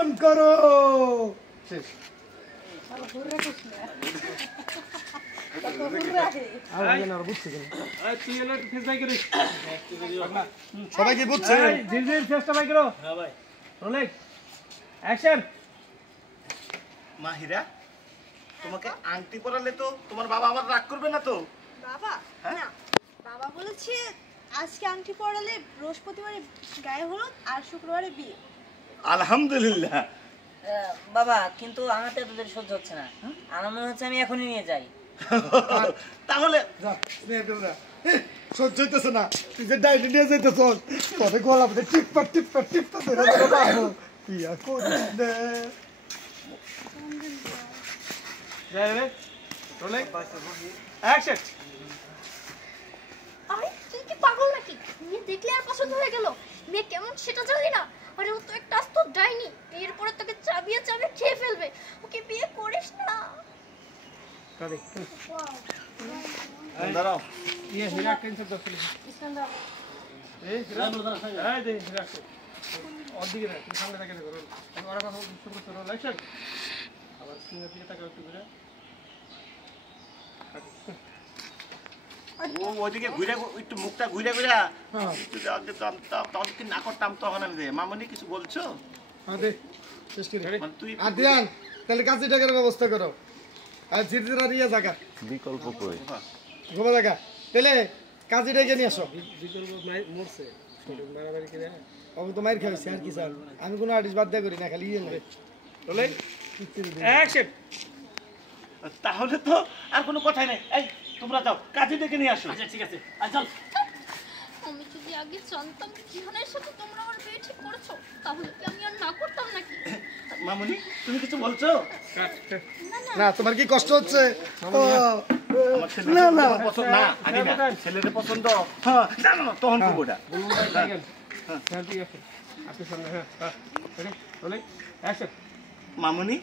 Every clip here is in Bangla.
অন করো শেষ সবাই কি বুঝছে মাহিরা তোমাকে আংটি পরালে তো তোমার বাবা আমার রাগ করবে না তো? বাবা না, বাবা বলেছে আজকে আংটি পরালে বৃহস্পতিবারে গায়ে হলুদ আর শুক্রবারে বিয়ে। আলহামদুলিল্লাহ। বাবা কিন্তু আমার তো এতদের সহ্য হচ্ছে না, আমার মনে হচ্ছে আমি এখনই নিয়ে যাই। তাহলে সহ্য হইতেছে না, তুই যে ডাইনি নিয়ে যাইতেছ তবে গলা টিপা টিপা টিপা ধরে ধরে পাবো ইয়া করিস না। আরে তুই কি পাগল নাকি? মেয়ে দেখলে আর পছন্দ হয়ে গেল? মেয়ে কেমন সেটা জানি না? আরে ও তো একটা আস্ত ডাইনি, বিয়ের পরে তোকে চাবিয়ে চাবিয়ে খেয়ে ফেলবে। ওকে বিয়ে করিস না। দাঁড়াও ওইদিকে ঘুরে একটু মুখটা ঘুরে ঘুরে তখন কি না করতাম তখন আমি মামনি কিছু বলছো? তুই তাহলে কাছে টাকার ব্যবস্থা করো আর জিরজিরা রিয়া জায়গা বিকল্প কই গোবা জায়গা তাহলে কাজে ডেকে নিয়ে আসো। আমি তো মাইর খাইছি আর কি স্যার, আমি কোনো আর্টিস্ট বাদ দিয়ে করি না, খালি ইয়ে নেবে। তাহলে তো আর কোনো কথাই নাই। এই তোমরা যাও কাজে ডেকে নিয়ে আসো। আচ্ছা ঠিক আছে, চল। আমি যদি আগে জানতাম জিহানের সাথে তোমরা আমার বিয়ে ঠিক করেছো, তাহলে কি আমি আর না করতাম নাকি? মামনি তুমি কিছু বলছো? না তোমার কি কষ্ট হচ্ছে? আমার ছেলের পছন্দ না, আগে না ছেলের পছন্দ। হ্যাঁ না না তখন করবো ওটা। মামনি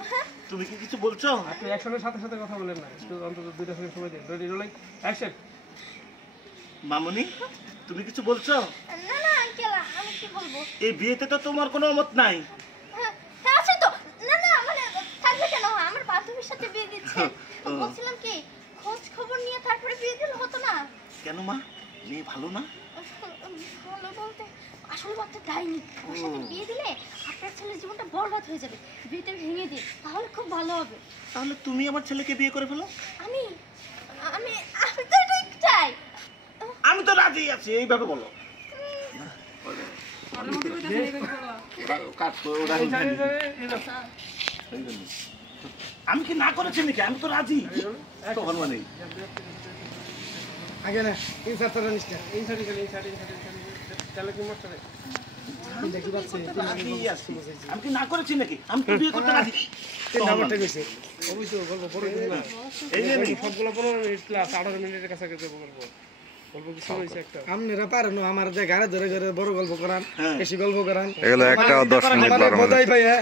তুমি কি কিছু বলছো? আপনি অ্যাকশনের সাথে সাথে কথা বলেন না, একটু অন্তত 2টা সেকেন্ড সময় দিন। Ready rolling action. মামনি তুমি কিছু বলছো? না না আঙ্কেল, আমি কি বলবো? এই বিয়েতে তো তোমার কোনো মত নাই। হ্যাঁ আছে তো। না না মানে থাকবে কেন? আমার বান্ধবীর সাথে বিয়ে দিচ্ছে। বলছিলাম কি খোঁজ খবর নিয়ে তারপরে বিয়ে দিলে হতো না? কেন মা, মেয়ে ভালো না? ভালো বলতে আসলে বাচ্চা ডাইনি, ওর সাথে বিয়ে দিলে আপনার ছেলের জীবনটা বরবাদ হয়ে যাবে। বিয়েটা ভেঙে দিন, তাহলে খুব ভালো হবে। তাহলে তুমি আমার ছেলেকে বিয়ে করে ফেলো। আমি আমি আমি তো এটাই চাই। আমি তো রাজি আছি, এইভাবে বলো। আমি কি না করেছি নাকি? আমি তো রাজি তখন মানে আগে না ইনসার্ট করা নিষ্ঠা আমি কি না করেছি নাকি? আমি তো বিয়ে করতে রাজি। নাম্বারটা কইছে এই যে সবগুলো 15 মিনিট ক্লাস 18 মিনিটের কাছাকাছি গল্প কিছু হয়েছে একটা। আপনারা পারেন আমার যে ঘরে ধরে ঘরে বড় গল্প করান, বেশি গল্প করান, এগুলো একটা 10 মিনিট 12 মিনিট। বোধাই ভাই হ্যাঁ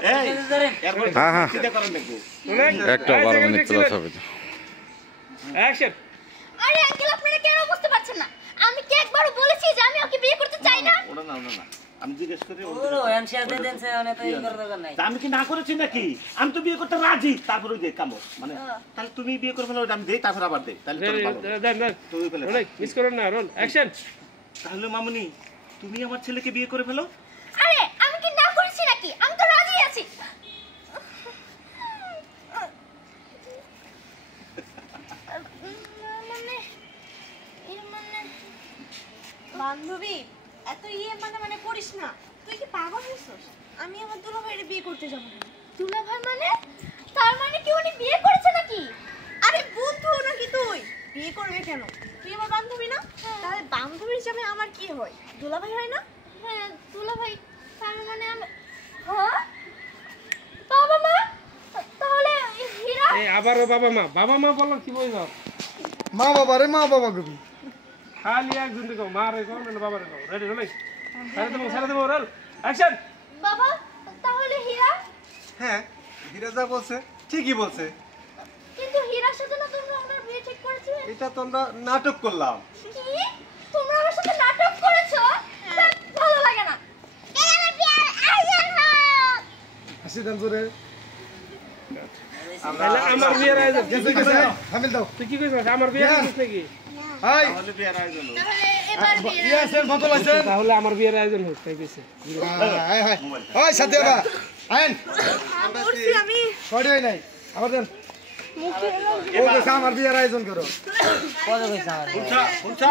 হ্যাঁ একটা 12 মিনিট ক্লাস হবে। অ্যাকশন। আরে আঙ্কেল আপনারা কেন বুঝতে পারছেন না? আমি কি একবারও বলেছি যে আমি ওকে বিয়ে করতে চাই না? ওটা না ওটা না, আমি জিজ্ঞেস করি ওরো হ্যান্ডশেক দিয়ে দেন, মানে তো এই করার দরকার নাই। আমি কি না করেছি নাকি? আমি তো বিয়ে করতে রাজি। তারপরে যে কামো মানে তাহলে তুমি বিয়ে করে ফেলো, ওটা আমি দেই, তারপর আবার দেই। তাহলে দেন তুমি ফেলে রোলিং মিস করেন না। Roll action. তাহলে মামনি তুমি আমার ছেলেকে বিয়ে করে ফেলো। আরে আমি কি না করেছি নাকি? আমি তো রাজি আছি। বান্ধবী এত মানে করিস না, তুই কি পাগল হয়েছিস? আমি আমার দুলাভাইয়ের বিয়ে করতে যাবো না। দুলাভাই মানে? তার মানে কি উনি বিয়ে করেছে নাকি? আরে বন্ধু নাকি তুই? বিয়ে করবে কেন? তুই আমার বান্ধবী না? তাহলে বান্ধবীর হিসাবে আমার কি হয়? দুলাভাই হয় না? হ্যাঁ দুলাভাই। তার মানে আমি হ্যাঁ বাবা মা। তাহলে হীরা এই আবারও বাবা মা বললাম কি বলবো? মা বাবা রে মা বাবা কবি খালি একজন দেখো মা রে কোন না বাবা রে কোন। রেডি রোলিং সারা দেবো রোল অ্যাকশন। বাবা তাহলে হীরা? হ্যাঁ হীরা যা বলছে ঠিকই বলছে, কিন্তু হীরার সাথে না তোমরা আমার বিয়ে ঠিক করেছিলে? এটা তো আমরা নাটক করলাম। কি তোমরা আমার সাথে নাটক করেছো? ভালো লাগে না। হাসি দেন জোরে তাহলে আমার বিয়ের আয়োজন গেছে গেছে হামিল দাও তুই কি কইছিস আমার বিয়ের আয়োজন নাকি হাই তাহলে বিয়ের আয়োজন হলো। তাহলে এবার বিয়ে ইয়াসের বোতল আছে তাহলে আমার বিয়ের আয়োজন হোক তাই কইছে হাই হাই ওই সাথে বা আইন করছি আমি সরি হই নাই আবার দেন মুখে ও গেছে আমার বিয়ের আয়োজন করো কত কইছে আমার শুনছা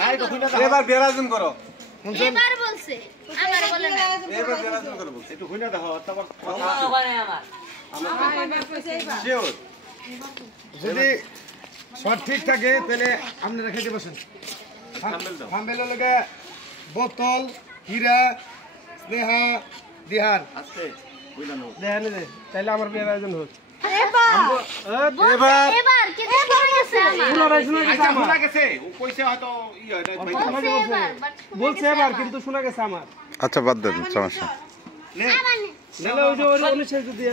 নাই তো শুনে এবার বিয়ের আয়োজন করো এবার বলছে আমার বলে না এবার বিয়ের আয়োজন করো বলছি একটু শুনে দেখো তারপর ওখানে আমার শিওর যদি সব ঠিক থাকে তাহলে আপনি রেখে দিয়ে বসেন থাম্বেল দাও। থাম্বেলের লগে বোতল হীরা স্নেহা দিহান আস্তে বুঝলা নো দেখেন যে তাহলে আমার বিয়ের আয়োজন হোক এবার কিন্তু শোনা গেছে আমার পুনরায় শোনা গেছে আচ্ছা আমার শোনা গেছে ও কইছে হয়তো ই হয় না বলছে এবার but বলছে এবার কিন্তু শোনা গেছে আমার আচ্ছা বাদ দেন সমস্যা নাহলে ওই যে ওর অনুসারে যদি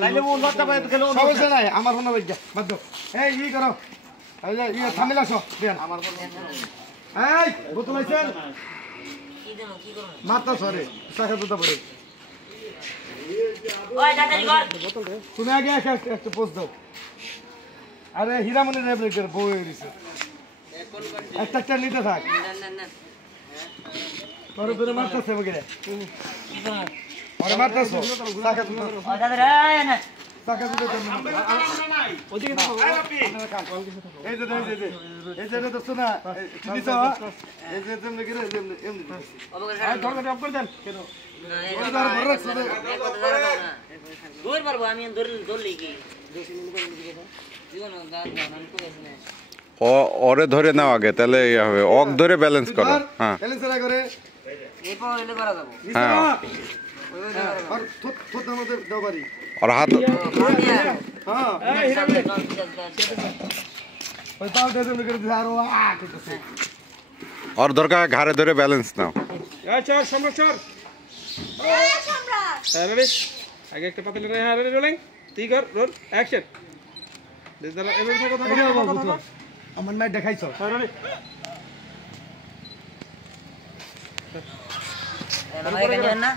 তাইলে ও লজ্জা পায় গেল সমস্যা নাই আমার কোনো বৈজ্ঞা বাদ দাও এই ই করো এই যে ইয়ে থামিল আসো দেন এই বোতল আইছেন কি দেবো কি করব মাথা সরে টাকা দুটো পড়ে ওই তাড়াতাড়ি কর তুমি আগে একটা পোস্ট দাও আরে হীরামণি রেবলেটের বউ হয়ে গেছে একটা নিতে থাক তোর উপরে মারতেছে বগিরে কি করব আরে মারতেছ টাকা দুটো ওই দাদা এই না টাকা দুটো ওদিকে থাকো এই যে এই যে তো শোনা দিছ এই যে এমনি করে এমনি অবকাশ আর ধরো ডব করে দেন না ওটা আর বড় রাখছ রে দৌড় পারবো আমি দৌড়লি কি জীবন গান আমি কইছি না ওরে ধরে নাও আগে তাহলে ইয়ে হবে অক ধরে ব্যালেন্স করো হ্যাঁ ব্যালেন্স করে এই পাও এলে করা যাবো হ্যাঁ আর থত আমাদের দাও বাড়ি আর হাত হ্যাঁ ওই তাও এমনি করে দিছে আর ও করতেছে ওর দরকার ঘাড়ে ধরে ব্যালেন্স নাও এই চল সম্রাট চল সম্রাট রেডি আগে একটা পাতলে রে হ্যাঁ রেডি রোলিং তুই কর রোল অ্যাকশন দেখ দাঁড়া এবার কথা আমার মাই দেখাইছ রেডি আমাকে কেন না